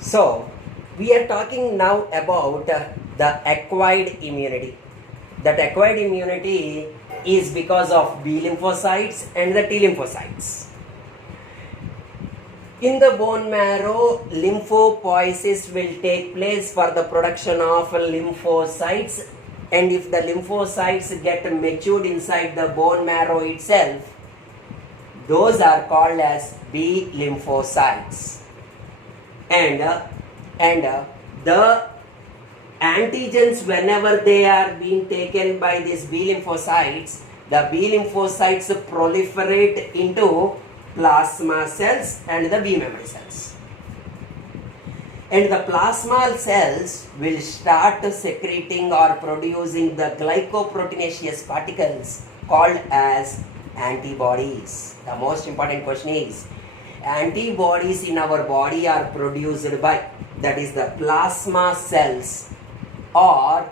So, we are talking now about the acquired immunity. That acquired immunity is because of B lymphocytes and the T lymphocytes. In the bone marrow, lymphopoiesis will take place for the production of lymphocytes, and if the lymphocytes get matured inside the bone marrow itself, those are called as B lymphocytes. And the antigens, whenever they are being taken by these B lymphocytes, the B lymphocytes proliferate into plasma cells and the B memory cells. And the plasma cells will start secreting or producing the glycoproteinaceous particles called as antibodies. The most important question is, antibodies in our body are produced by, that is the plasma cells, or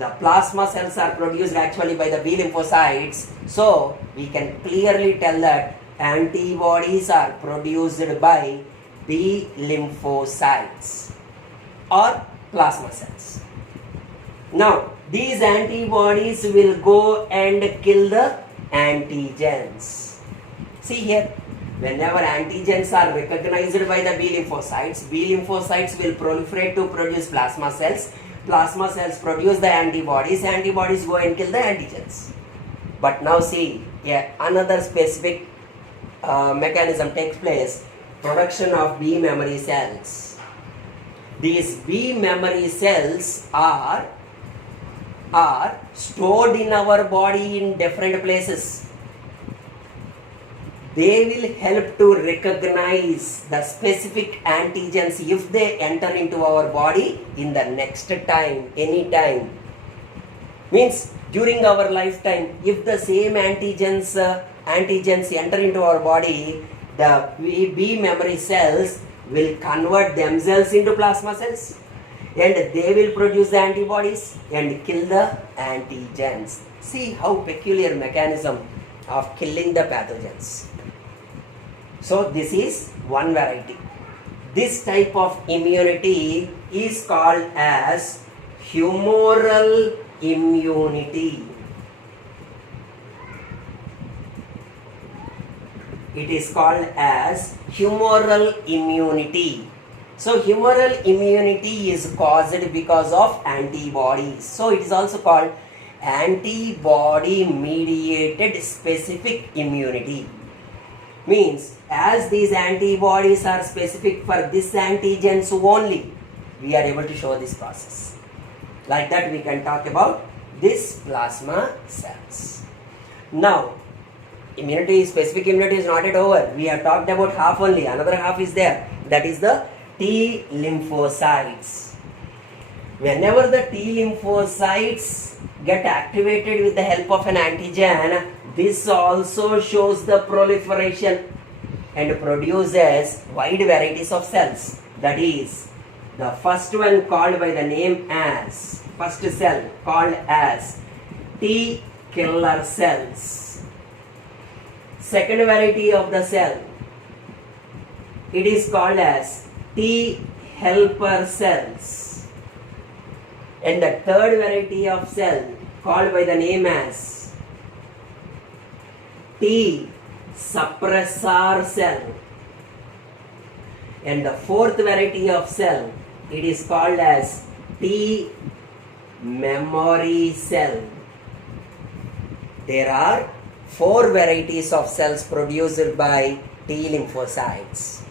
the plasma cells are produced actually by the B lymphocytes. So we can clearly tell that antibodies are produced by B lymphocytes or plasma cells. Now these antibodies will go and kill the antigens. See here, whenever antigens are recognized by the B lymphocytes will proliferate to produce plasma cells. Plasma cells produce the antibodies go and kill the antigens. But now see, another specific mechanism takes place, production of B memory cells. These B memory cells are stored in our body in different places. They will help to recognize the specific antigens if they enter into our body in the next time, any time. Means during our lifetime, if the same antigens enter into our body, the B memory cells will convert themselves into plasma cells, and they will produce the antibodies and kill the antigens. See how peculiar mechanism of killing the pathogens. So this is one variety. This type of immunity is called as humoral immunity. It is called as humoral immunity. So humoral immunity is caused because of antibodies. So it is also called antibody mediated specific immunity. Means as these antibodies are specific for this antigens only, we are able to show this process. Like that we can talk about this plasma cells. Now, specific immunity is not yet over. We have talked about half only. Another half is there. That is the T lymphocytes. Whenever the T lymphocytes get activated with the help of an antigen, this also shows the proliferation and produces wide varieties of cells. That is, the first one called by the name as, first cell called as T killer cells. Second variety of the cell, it is called as T helper cells. And the third variety of cell called by the name as T suppressor cell. And the fourth variety of cell, it is called as T memory cell. There are 4 varieties of cells produced by T lymphocytes.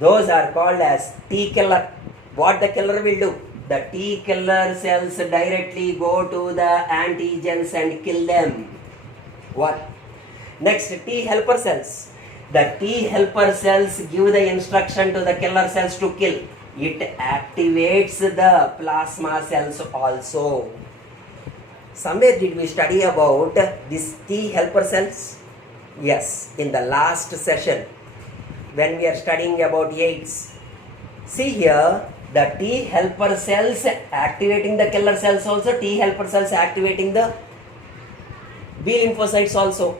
Those are called as T killer. What the killer will do? The T killer cells directly go to the antigens and kill them. What? Next, T helper cells. The T helper cells give the instruction to the killer cells to kill. It activates the plasma cells also. Somewhere did we study about these T helper cells? Yes, in the last session when we are studying about AIDS. See here, the T helper cells activating the killer cells also, T helper cells activating the B lymphocytes also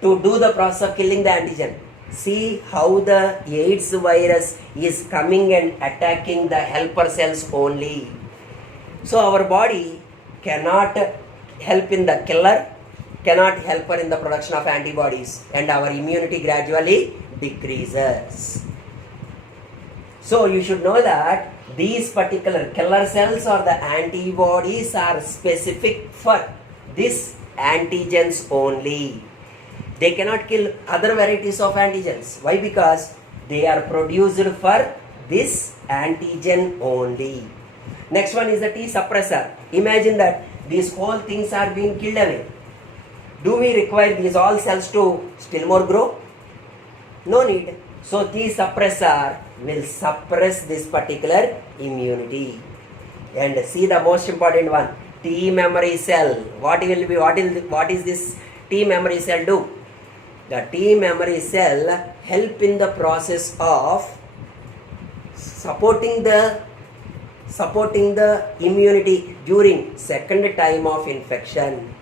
to do the process of killing the antigen. See how the AIDS virus is coming and attacking the helper cells only. So our body cannot help in the killer, cannot help her in the production of antibodies, and our immunity gradually decreases. So you should know that these particular killer cells or the antibodies are specific for this antigens only. They cannot kill other varieties of antigens. Why? Because they are produced for this antigen only. Next one is the T suppressor. Imagine that these whole things are being killed away. Do we require these all cells to still more grow? No need. So T suppressor will suppress this particular immunity. And see the most important one, T memory cell. What is this T memory cell do? The T memory cell help in the process of supporting the immunity during second time of infection.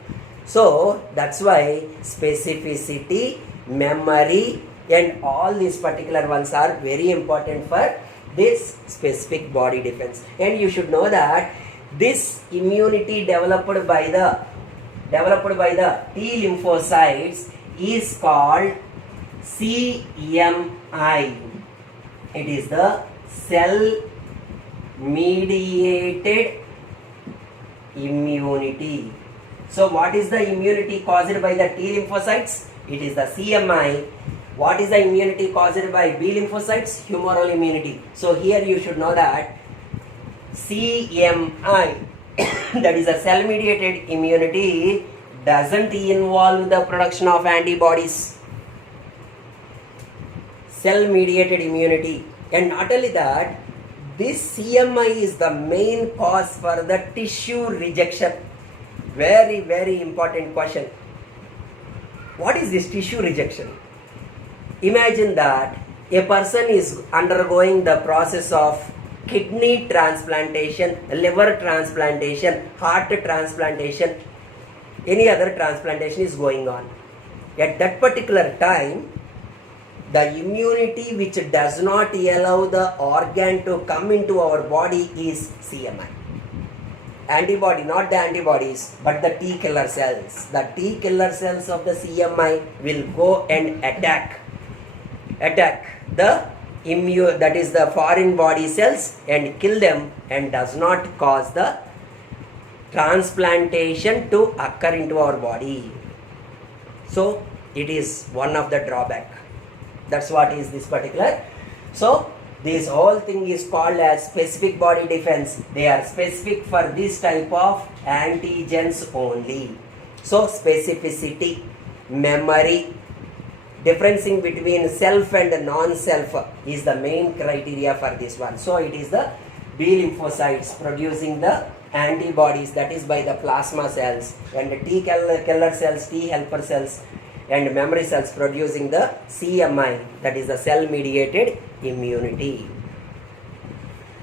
So that's why specificity, memory, and all these particular ones are very important for this specific body defense. And you should know that this immunity developed by the T lymphocytes is called CMI. It is the cell mediated immunity. So what is the immunity caused by the T lymphocytes? It is the CMI. What is the immunity caused by B lymphocytes? Humoral immunity. So here you should know that CMI, that is a cell mediated immunity, doesn't involve the production of antibodies. Cell mediated immunity. And not only that, this CMI is the main cause for the tissue rejection. Very, very important question. What is this tissue rejection? Imagine that a person is undergoing the process of kidney transplantation, liver transplantation, heart transplantation, any other transplantation is going on. At that particular time, the immunity which does not allow the organ to come into our body is CMI. Antibody, not the antibodies, but the T killer cells. The T killer cells of the CMI will go and attack the that is the foreign body cells and kill them, and does not cause the transplantation to occur into our body. So it is one of the drawback. That's what is this particular. So this whole thing is called as specific body defense. They are specific for this type of antigens only. So specificity, memory, differencing between self and non-self is the main criteria for this one. So it is the B lymphocytes producing the antibodies, that is by the plasma cells, and the T killer cells, T helper cells, and memory cells producing the CMI, that is the cell mediated immunity.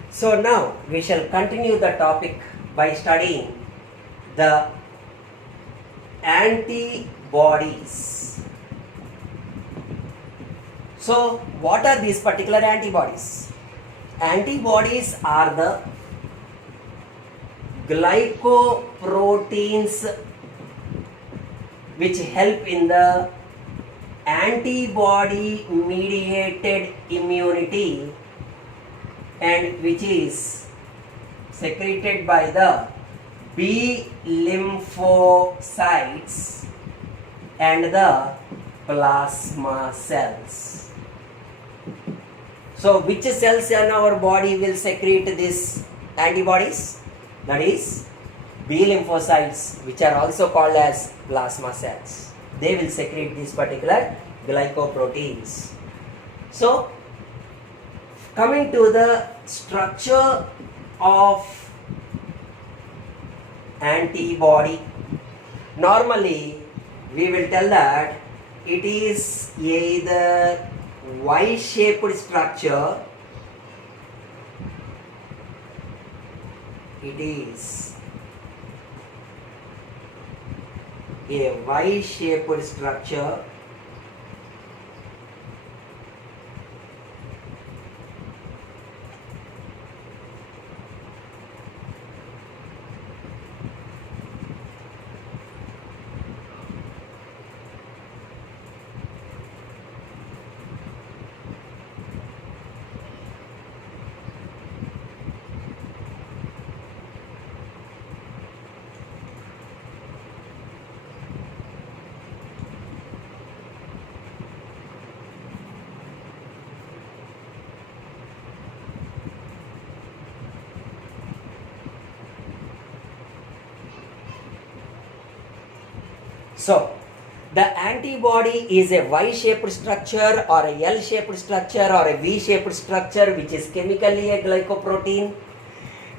So now we shall continue the topic by studying the antibodies. So what are these particular antibodies? Antibodies are the glycoproteins which help in the antibody mediated immunity, and which is secreted by the B lymphocytes and the plasma cells. So which cells in our body will secrete these antibodies? That is B lymphocytes, which are also called as plasma cells. They will secrete these particular glycoproteins. So coming to the structure of antibody, normally we will tell that it is either Y-shaped structure, it is a Y-shaped structure, So the antibody is a Y-shaped structure or a L-shaped structure or a V-shaped structure which is chemically a glycoprotein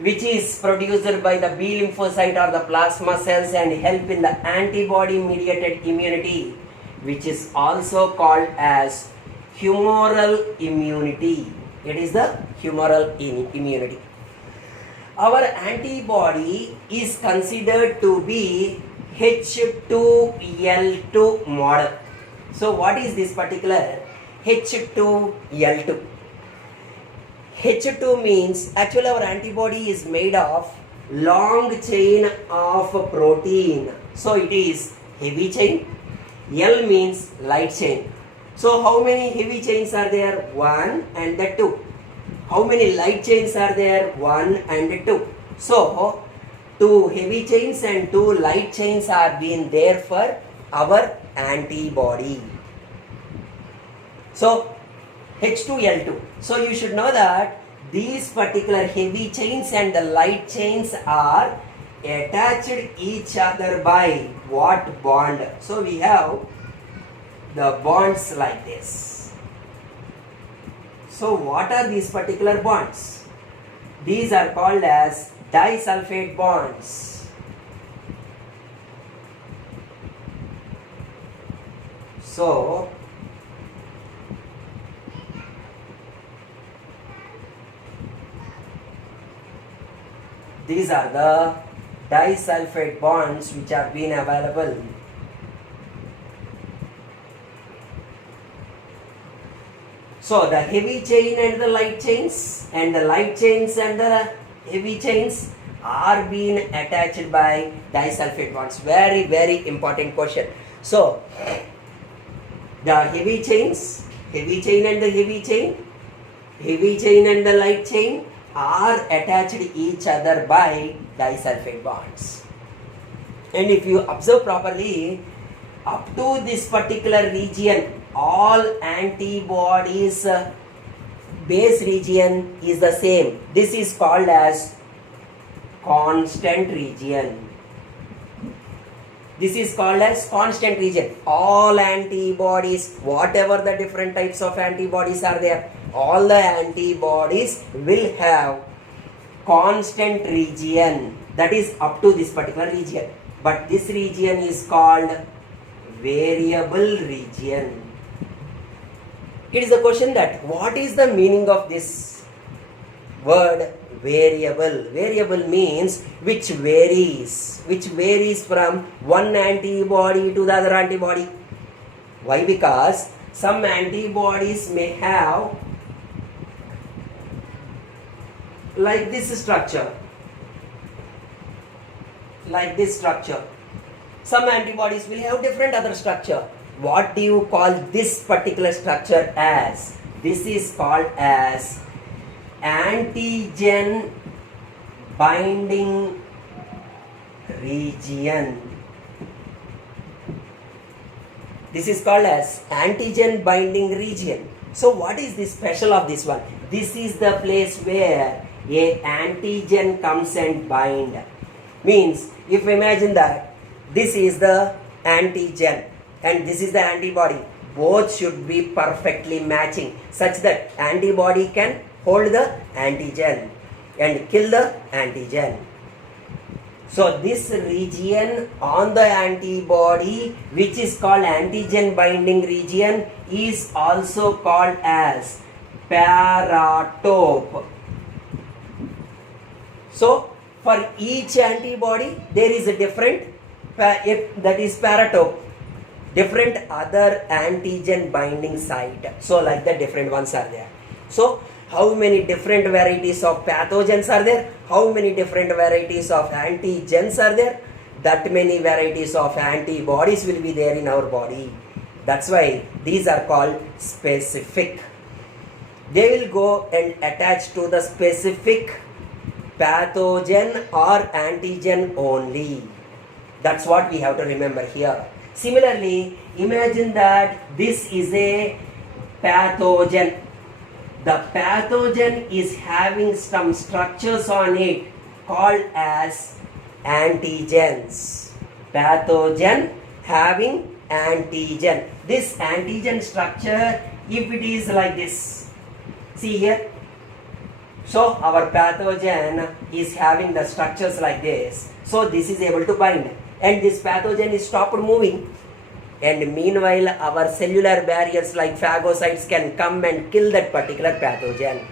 which is produced by the B lymphocyte or the plasma cells and help in the antibody mediated immunity which is also called as humoral immunity. It is the humoral immunity. Our antibody is considered to be H2L2 model. So what is this particular H2L2? H2 means actually our antibody is made of long chain of protein. So it is heavy chain. L means light chain. So how many heavy chains are there? 1 and the 2. How many light chains are there? 1 and 2. So 2 heavy chains and 2 light chains are being there for our antibody. So H2L2. So you should know that these particular heavy chains and the light chains are attached each other by what bond? So we have the bonds like this. So what are these particular bonds? These are called as disulfide bonds. So these are the disulfide bonds which have been available. So the heavy chain and the light chains and the light chains and the heavy chains are being attached by disulfide bonds. Very, very important question. So the heavy chains, heavy chain and the heavy chain and the light chain are attached each other by disulfide bonds. And if you observe properly, up to this particular region, all antibodies base region is the same. This is called as constant region. This is called as constant region. All antibodies, whatever the different types of antibodies are there, all the antibodies will have constant region, that is up to this particular region. But this region is called variable region. It is a question that what is the meaning of this word variable? Variable means which varies from one antibody to the other antibody. Why? Because some antibodies may have like this structure, some antibodies will have different other structure. What do you call this particular structure as? This is called as antigen binding region. This is called as antigen binding region. So what is the special of this one? This is the place where a antigen comes and bind. Means if imagine that this is the antigen and this is the antibody, both should be perfectly matching such that antibody can hold the antigen and kill the antigen. So this region on the antibody, which is called antigen binding region, is also called as paratope. So for each antibody there is a different that is paratope, different other antigen binding site. So like the different ones are there. So how many different varieties of pathogens are there? How many different varieties of antigens are there? That many varieties of antibodies will be there in our body. That's why these are called specific. They will go and attach to the specific pathogen or antigen only. That's what we have to remember here. Similarly, imagine that this is a pathogen. The pathogen is having some structures on it called as antigens. Pathogen having antigen. This antigen structure, if it is like this, see here. So our pathogen is having the structures like this. So this is able to bind, and this pathogen is stopped moving. And meanwhile, our cellular barriers like phagocytes can come and kill that particular pathogen.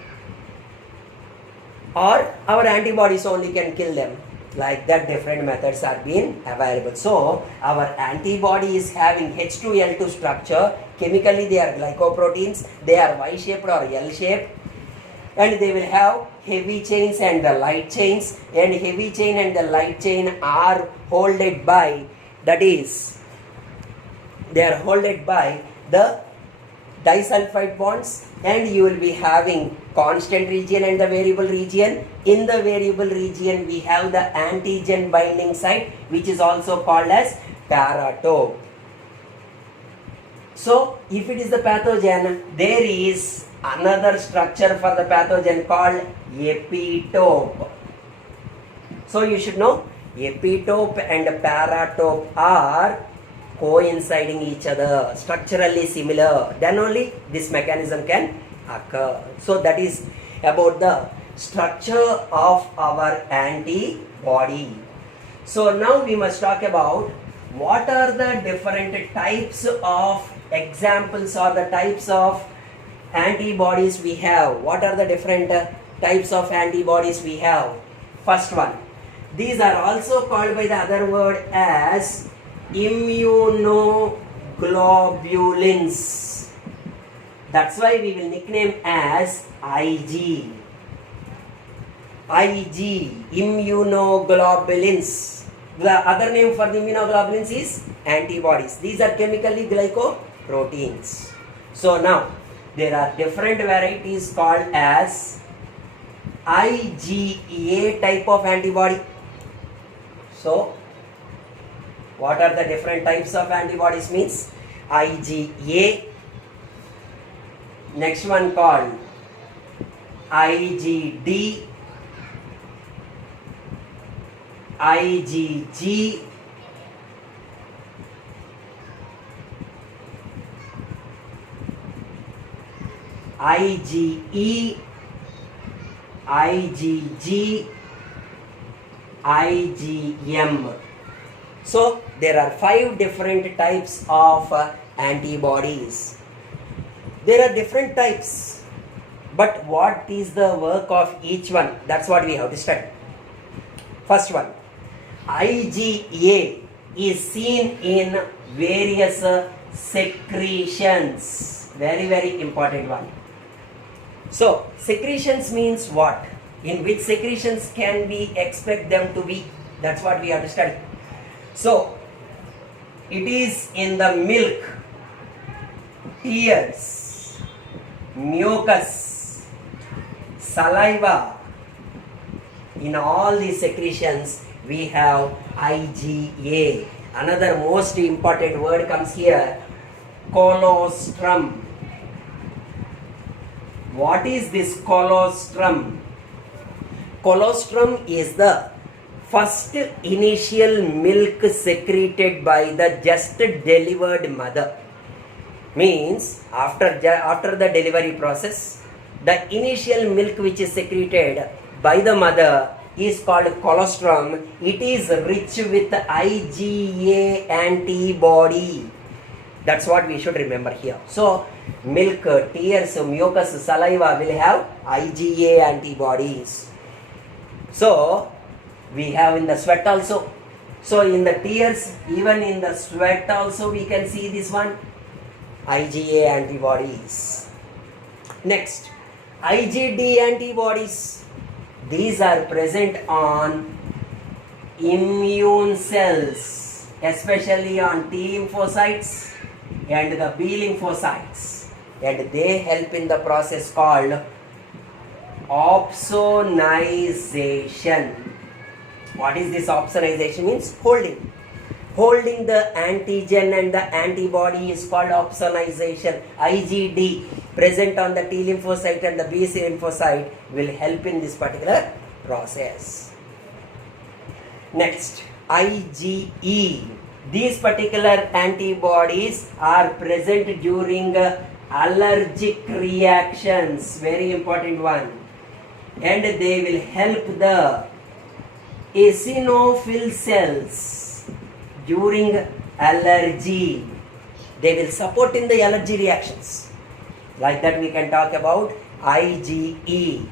Or our antibodies only can kill them. Like that, different methods are being available. So our antibody is having H2L2 structure. Chemically they are glycoproteins. They are Y-shaped or L-shaped. And they will have heavy chains and the light chains. And heavy chain and the light chain are holded by, that is, they are holded by the disulfide bonds, and you will be having constant region and the variable region. In the variable region we have the antigen binding site, which is also called as paratope. So if it is the pathogen, there is another structure for the pathogen called epitope. So you should know epitope and paratope are coinciding each other, structurally similar, then only this mechanism can occur. So that is about the structure of our antibody. So now we must talk about what are the different types of examples or the types of antibodies we have. What are the different types of antibodies we have? First one, these are also called by the other word as immunoglobulins. That's why we will nickname as IG. IG, immunoglobulins. The other name for the immunoglobulins is antibodies. These are chemically glycoproteins. So now there are different varieties called as IgA type of antibody. So what are the different types of antibodies means? IgA. Next one called IgD, IgG, IgE, IgG, IgM. So there are 5 different types of antibodies. There are different types, but what is the work of each one? That's what we have to study. First one, IgA is seen in various secretions. Very, very important one. So secretions means what? In which secretions can we expect them to be? That's what we have to study. So it is in the milk, tears, mucus, saliva. In all these secretions we have IgA. Another most important word comes here, colostrum. What is this colostrum? Colostrum is the first initial milk secreted by the just delivered mother. Means after the delivery process, the initial milk which is secreted by the mother is called colostrum. It is rich with IgA antibody. That's what we should remember here. So milk, tears, mucus, saliva will have IgA antibodies. So we have in the sweat also. So in the tears, even in the sweat also we can see this one, IgA antibodies. Next, IgD antibodies. These are present on immune cells, especially on T lymphocytes and the B lymphocytes, and they help in the process called opsonization. What is this opsonization? Means holding. Holding the antigen and the antibody is called opsonization. IgD present on the T lymphocyte and the B lymphocyte will help in this particular process. Next, IgE. These particular antibodies are present during allergic reactions, very important one, and they will help the eosinophil cells during allergy. They will support in the allergy reactions. Like that we can talk about IgE.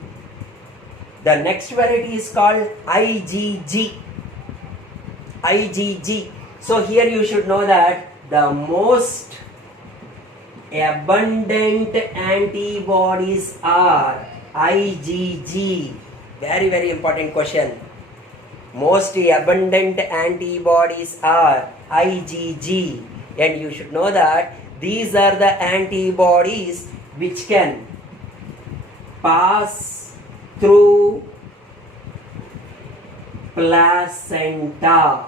The next variety is called IgG. IgG. So here you should know that the most abundant antibodies are IgG. Very important question. Most abundant antibodies are IgG, and you should know that these are the antibodies which can pass through placenta.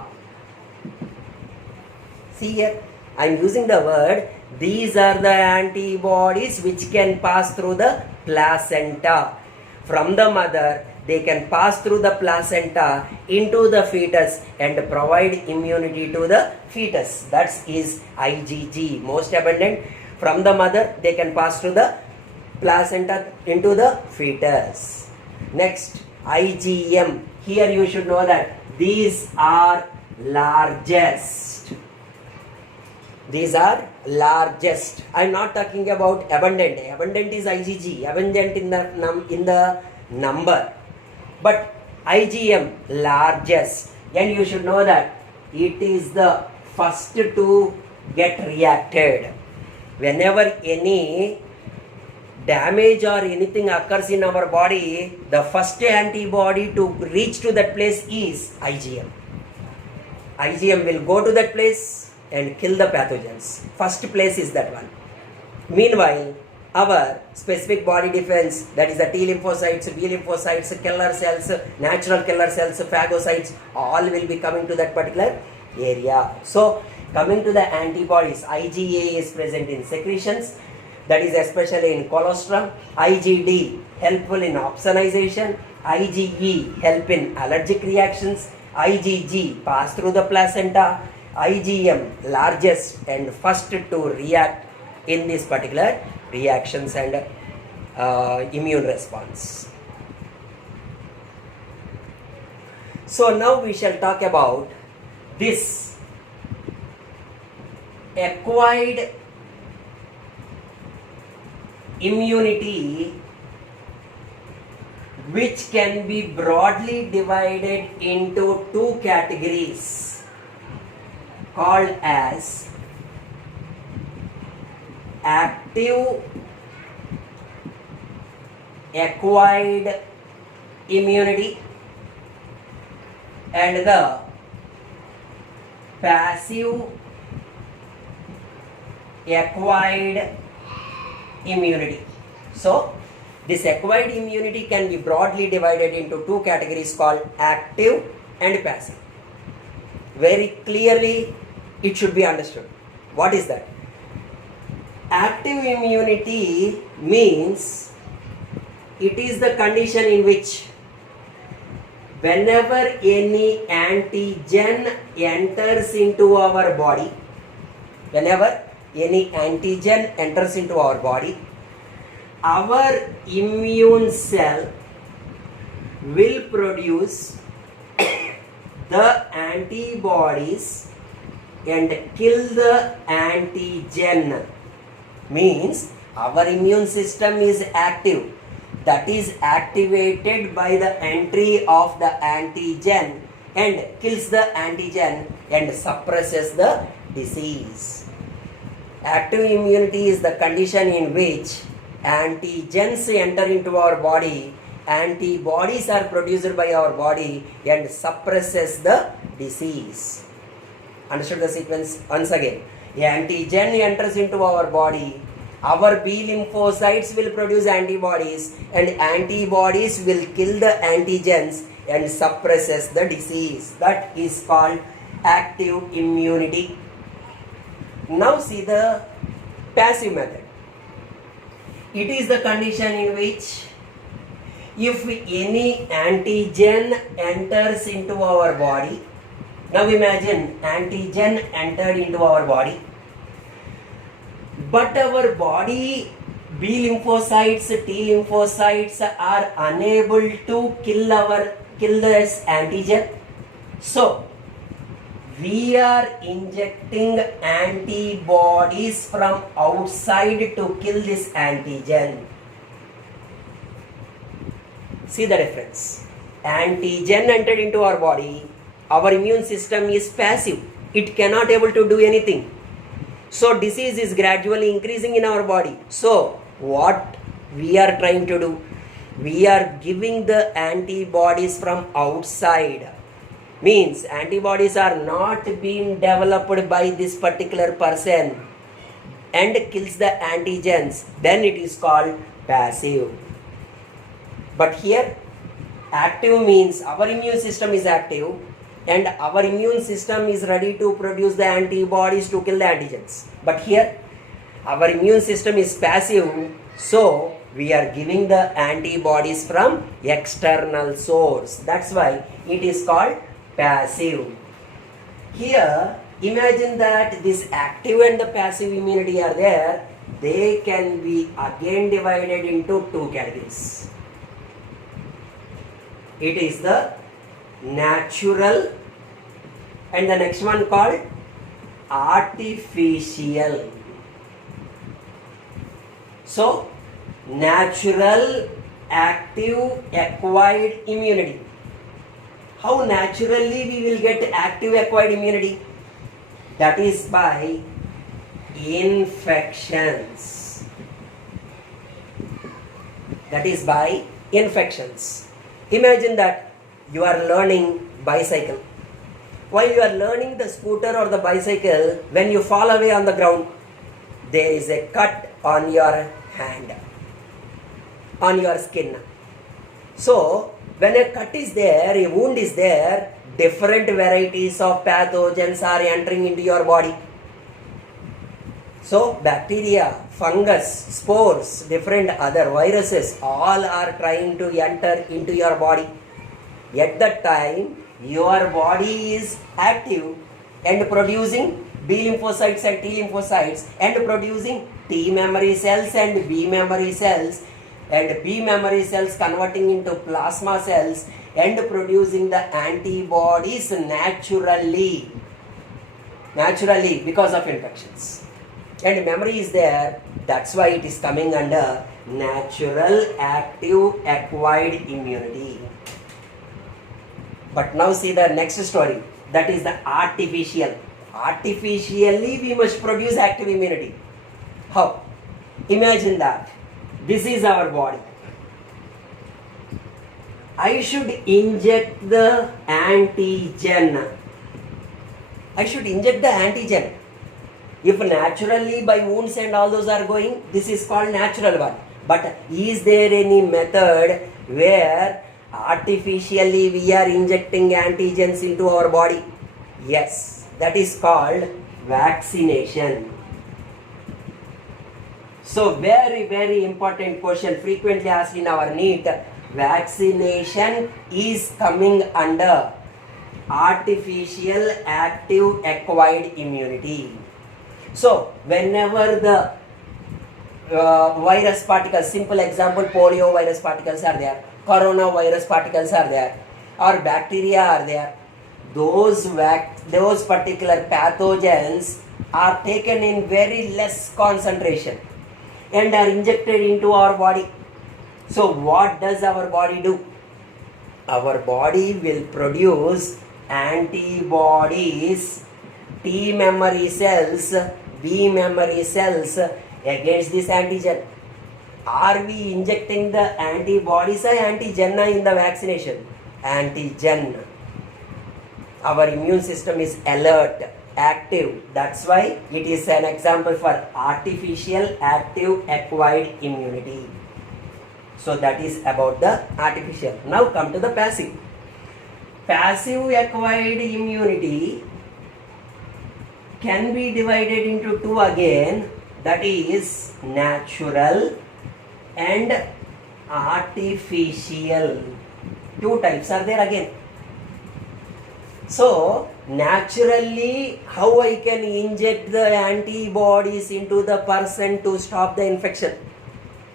See here, I am using the word, these are the antibodies which can pass through the placenta. From the mother, they can pass through the placenta into the fetus and provide immunity to the fetus. That is IgG, most abundant. From the mother, they can pass through the placenta into the fetus. Next, IgM. Here you should know that these are largest. These are largest. I am not talking about abundant. Abundant is IgG. Abundant in the number. But IgM, largest. And you should know that it is the first to get reacted. Whenever any damage or anything occurs in our body, the first antibody to reach to that place is IgM. IgM will go to that place and kill the pathogens. First place is that one. Meanwhile, our specific body defense, that is the T lymphocytes, B lymphocytes, killer cells, natural killer cells, phagocytes, all will be coming to that particular area. So, coming to the antibodies, IgA is present in secretions, that is especially in colostrum. IgD, helpful in opsonization. IgE, help in allergic reactions. IgG, pass through the placenta. IgM, largest and first to react in this particular reactions and immune response. So now we shall talk about this acquired immunity, which can be broadly divided into two categories called as active acquired immunity and the passive acquired immunity. So, this acquired immunity can be broadly divided into two categories called active and passive. Very clearly, it should be understood. What is that? Active immunity means it is the condition in which whenever any antigen enters into our body, whenever any antigen enters into our body, our immune cell will produce the antibodies and kill the antigen. Means our immune system is active, that is activated by the entry of the antigen and kills the antigen and suppresses the disease. Active immunity is the condition in which antigens enter into our body, antibodies are produced by our body and suppresses the disease. Understood the sequence? Once again, antigen enters into our body, our B lymphocytes will produce antibodies and antibodies will kill the antigens and suppresses the disease. That is called active immunity. Now see the passive method. It is the condition in which if any antigen enters into our body, Now imagine antigen entered into our body, but our body B lymphocytes, T lymphocytes are unable to kill this antigen. So we are injecting antibodies from outside to kill this antigen. See the difference. Antigen entered into our body. Our immune system is passive. It cannot able to do anything. So disease is gradually increasing in our body. So what we are trying to do? We are giving the antibodies from outside. Means antibodies are not being developed by this particular person and kills the antigens. Then it is called passive. But here active means our immune system is active and our immune system is ready to produce the antibodies to kill the antigens. But here our immune system is passive, so we are giving the antibodies from external source. That's why it is called passive. Here imagine that this active and the passive immunity are there. They can be again divided into two categories. It is the natural and the next one called artificial. So natural active acquired immunity. How naturally we will get active acquired immunity? That is by infections. That is by infections. Imagine that you are learning bicycle. While you are learning the scooter or the bicycle, when you fall away on the ground, there is a cut on your hand, on your skin. So when a cut is there, a wound is there, different varieties of pathogens are entering into your body. So bacteria, fungus, spores, different other viruses, all are trying to enter into your body. At that time, your body is active and producing B lymphocytes and T lymphocytes and producing T memory cells and B memory cells, and B memory cells converting into plasma cells and producing the antibodies naturally because of infections. And memory is there, that's why it is coming under natural active acquired immunity. But now see the next story, that is the artificial. Artificially we must produce active immunity. How? Imagine that this is our body. I should inject the antigen. If naturally by wounds and all those are going, this is called natural one. But is there any method where artificially we are injecting antigens into our body? Yes, that is called vaccination. So very important question frequently asked in our NEET. Vaccination is coming under artificial active acquired immunity. So whenever the virus particles, simple example, polio virus particles are there, coronavirus particles are there, or bacteria are there, those particular pathogens are taken in very less concentration and are injected into our body. So what does our body do? Our body will produce antibodies, T memory cells, B memory cells against this antigen. Are we injecting the antibodies or antigen in the vaccination? Antigen. Our immune system is alert, active. That's why it is an example for artificial active acquired immunity. So that is about the artificial. Now come to the passive. Passive acquired immunity can be divided into two again, that is natural and artificial. Two types are there again. So naturally, how I can inject the antibodies into the person to stop the infection?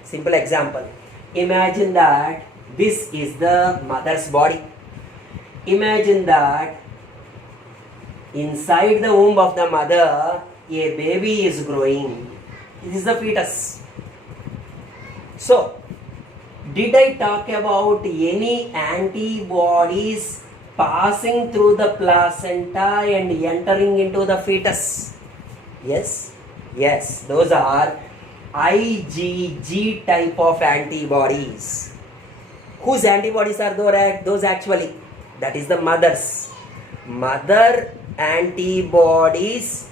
Simple example. Imagine that this is the mother's body. Imagine that inside the womb of the mother, a baby is growing. This is the fetus. So, did I talk about any antibodies passing through the placenta and entering into the fetus? Yes? Yes, those are IgG type of antibodies. Whose antibodies are those actually? That is the mother's. Mother antibodies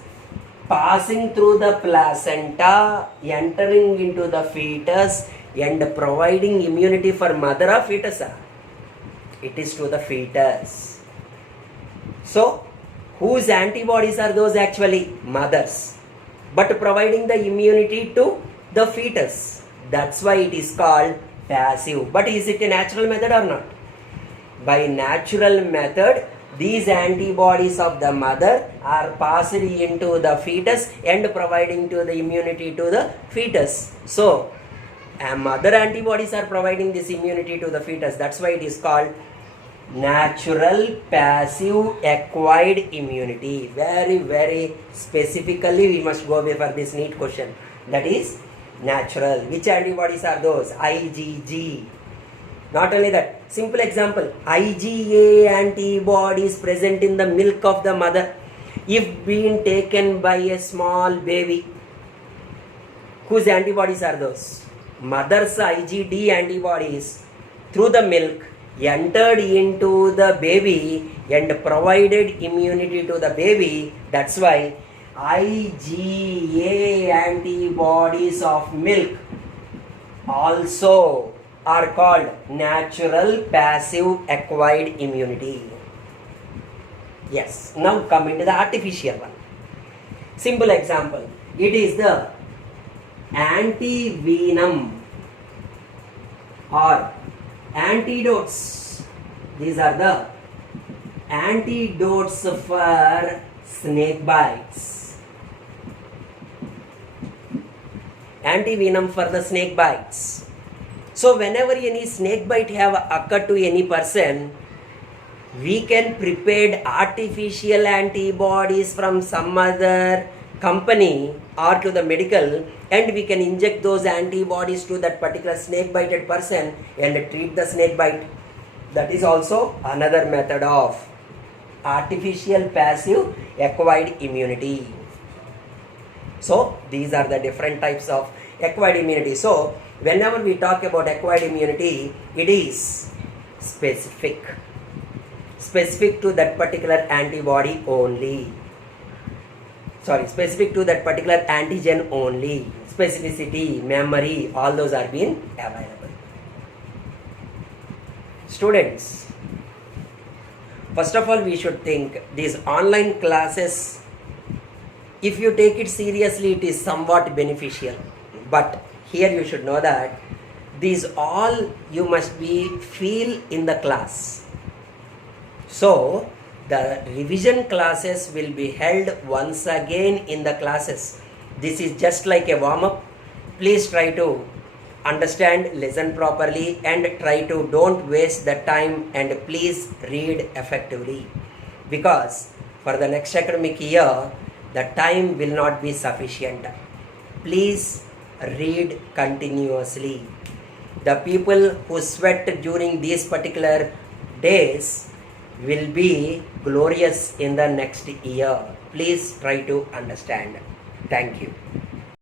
passing through the placenta, entering into the fetus and providing immunity for mother or fetus. It is to the fetus. So, whose antibodies are those actually? Mothers. But providing the immunity to the fetus. That's why it is called passive. But is it a natural method or not? By natural method, these antibodies of the mother are passed into the fetus and providing to the immunity to the fetus. So, mother antibodies are providing this immunity to the fetus. That's why it is called natural passive acquired immunity. Very, very specifically we must go away for this neat question. That is natural. Which antibodies are those? IgG. Not only that, simple example, IgA antibodies present in the milk of the mother if being taken by a small baby. Whose antibodies are those? Mother's IgD antibodies through the milk entered into the baby and provided immunity to the baby. That's why IgA antibodies of milk also are called natural passive acquired immunity. Yes, now come into the artificial one. Simple example, it is the antivenom or antidotes. These are the antidotes for snake bites. Antivenom for the snake bites. So whenever any snake bite have occurred to any person, we can prepare artificial antibodies from some other company or to the medical, and we can inject those antibodies to that particular snake bited person and treat the snake bite. That is also another method of artificial passive acquired immunity. So these are the different types of acquired immunity. So whenever we talk about acquired immunity, it is specific to that particular antibody only. Specific to that particular antigen only. Specificity, memory, all those are being available. Students, first of all, we should think these online classes, if you take it seriously, it is somewhat beneficial. But here you should know that these all you must be feel in the class. So the revision classes will be held once again in the classes. This is just like a warm-up. Please try to understand, listen properly, and try to don't waste the time, and please read effectively, because for the next academic year the time will not be sufficient. Please read continuously. The people who sweat during these particular days will be glorious in the next year. Please try to understand. Thank you.